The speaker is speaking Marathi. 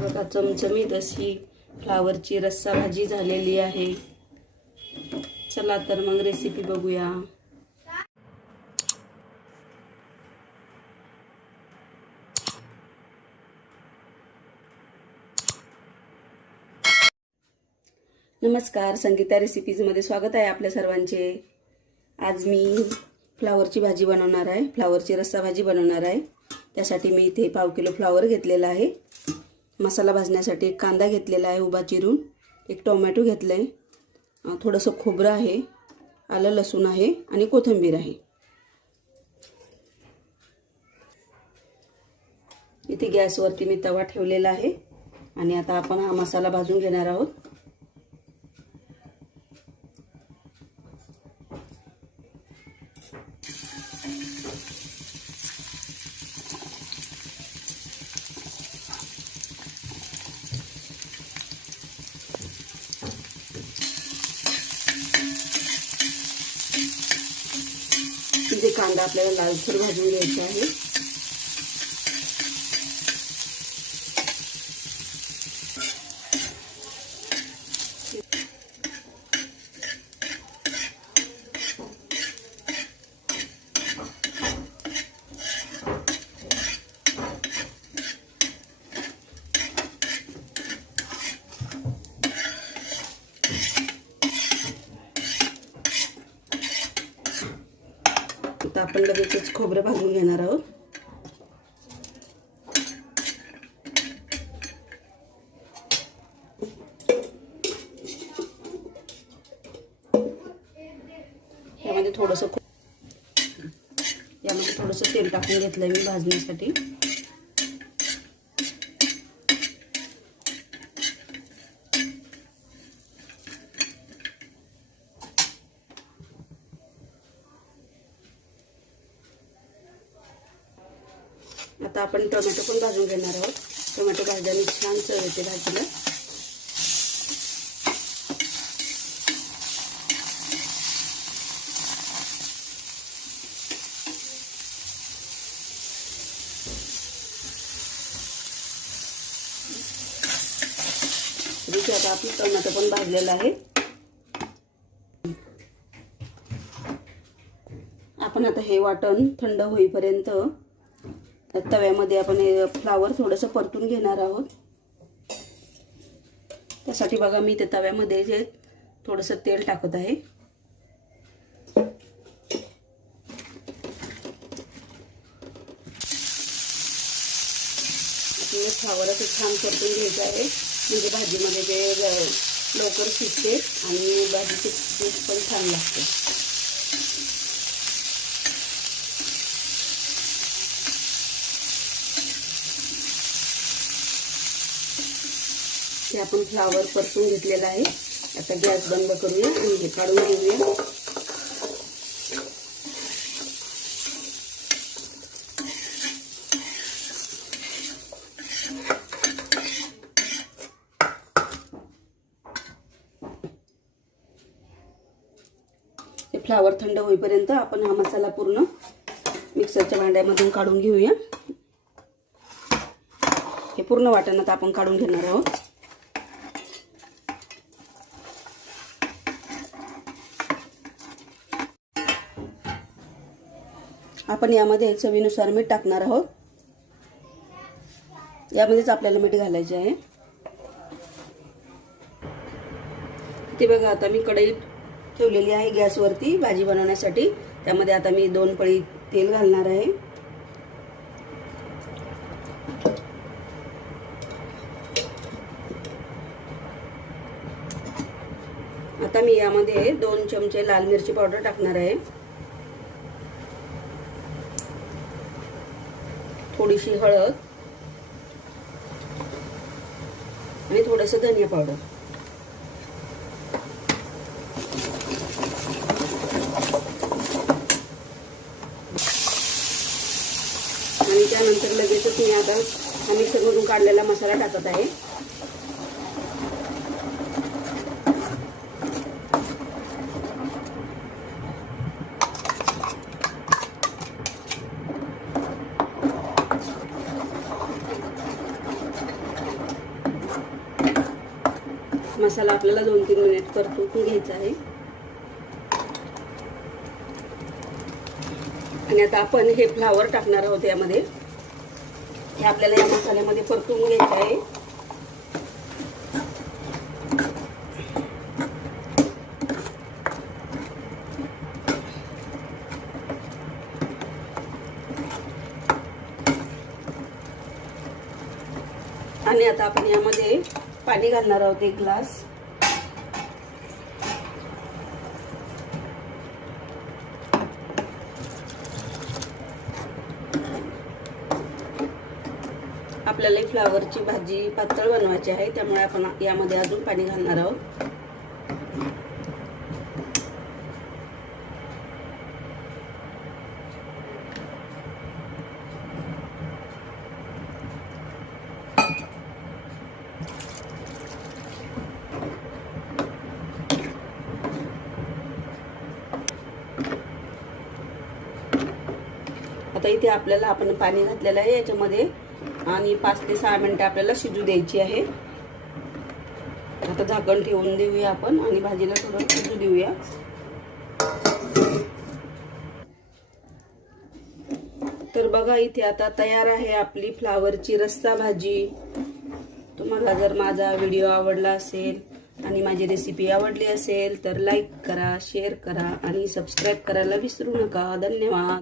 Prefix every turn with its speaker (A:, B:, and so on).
A: बघा चमचमीत अशी फ्लावरची रस्सा भाजी झालेली आहे. चला तर मग रेसिपी बघूया. नमस्कार संगीता रेसिपीजमध्ये स्वागत आहे आपल्या सर्वांचे. आज मी फ्लावरची भाजी बनवणार आहे. फ्लावरची रस्सा भाजी बनवणार आहे. त्यासाठी मी इथे पाव किलो फ्लावर घेतलेला आहे. मसाला भाजण्यासाठी एक कांदा घेतलेला आहे उभा चिरून. एक टोमॅटो घेतलं आहे थोडंसं खोबरं आहे आलं लसूण आहे आणि कोथिंबीर आहे. इथे गॅसवरती मी तवा ठेवलेला आहे आणि आता आपण हा मसाला भाजून घेणार आहोत. कांदा आपल्याला लालसर भाजून घ्यायचा आहे. आता आपण लगेचच खोबरं भाजून घेणार आहोत. यामध्ये थोडंसं यामध्ये थोडंसं तेल टाकून घेतलंय मी भाजण्यासाठी. आता आपण टोमॅटो पण भाजून घेणार आहोत. टोमॅटो भाजल्याने छान चव येते भाजीला. आता आपलं टोमॅटो पण भाजलेला आहे. आपण आता हे वाटण थंड होईपर्यंत तव्यामध्ये आपण हे फ्लावर थोडंसं परतून घेणार आहोत. त्यासाठी बघा मी ते तव्यामध्ये जे थोडंसं तेल टाकत आहे. फ्लावर असं छान परतून घ्यायचं आहे. म्हणजे भाजीमध्ये ते लवकर शिजते आणि भाजीचे टेस्ट पण छान लागते. आपण फ्लावर परतून घेतलेला आहे. आता गॅस बंद करूया आणि हे काढून घेऊया. हे फ्लावर थंड होईपर्यंत आपण हा मसाला पूर्ण मिक्सरच्या भांड्यामधून काढून घेऊया. हे पूर्ण वाटण आपण काढून घेणार आहोत. आपण यामध्ये चवीनुसार मीठ टाकणार आहोत. यामध्येच आपल्याला मीठ घालायचे आहे. ते बघा आता मी कढई ठेवलेली आहे गॅसवरती भाजी बनवण्यासाठी. त्यामध्ये आता मी दोन पळी तेल घालणार आहे. आता मी यामध्ये दोन चमचे लाल मिरची पावडर टाकणार आहे. थोडीशी हळद आणि थोडंसं धनिया पावडर. आणि त्यानंतर लगेचच मी आता हा मिक्सरमधून काढलेला मसाला टाकत आहे. मसाला आपल्याला दोन तीन मिनिट परतून घ्यायचा आहे. आणि आता आपण हे फ्लावर टाकणार आहोत यामध्ये. हे आपल्याला या मसाल्यामध्ये परतून घ्यायचं आहे. आणि आता आपण यामध्ये पाणी घालणार आहोत एक ग्लास. आपल्याला फ्लावरची भाजी पातळ बनवायची आहे त्यामुळे आपण यामध्ये अजून पाणी घालणार आहोत. आता इथे आपल्याला आपण पाणी घातलेलं आहे याच्यामध्ये. आणि पाच ते सहा मिनटं आपल्याला शिजू द्यायची आहे. आता झाकण ठेवून देऊया आपण आणि भाजीला थोडं शिजू देऊया. तर बघा इथे आता तयार आहे आपली फ्लावरची रस्सा भाजी. तुम्हाला जर माझा व्हिडिओ आवडला असेल आणि माझी रेसिपी आवडली असेल तर लाईक करा शेअर करा आणि सबस्क्राईब करायला विसरू नका. धन्यवाद.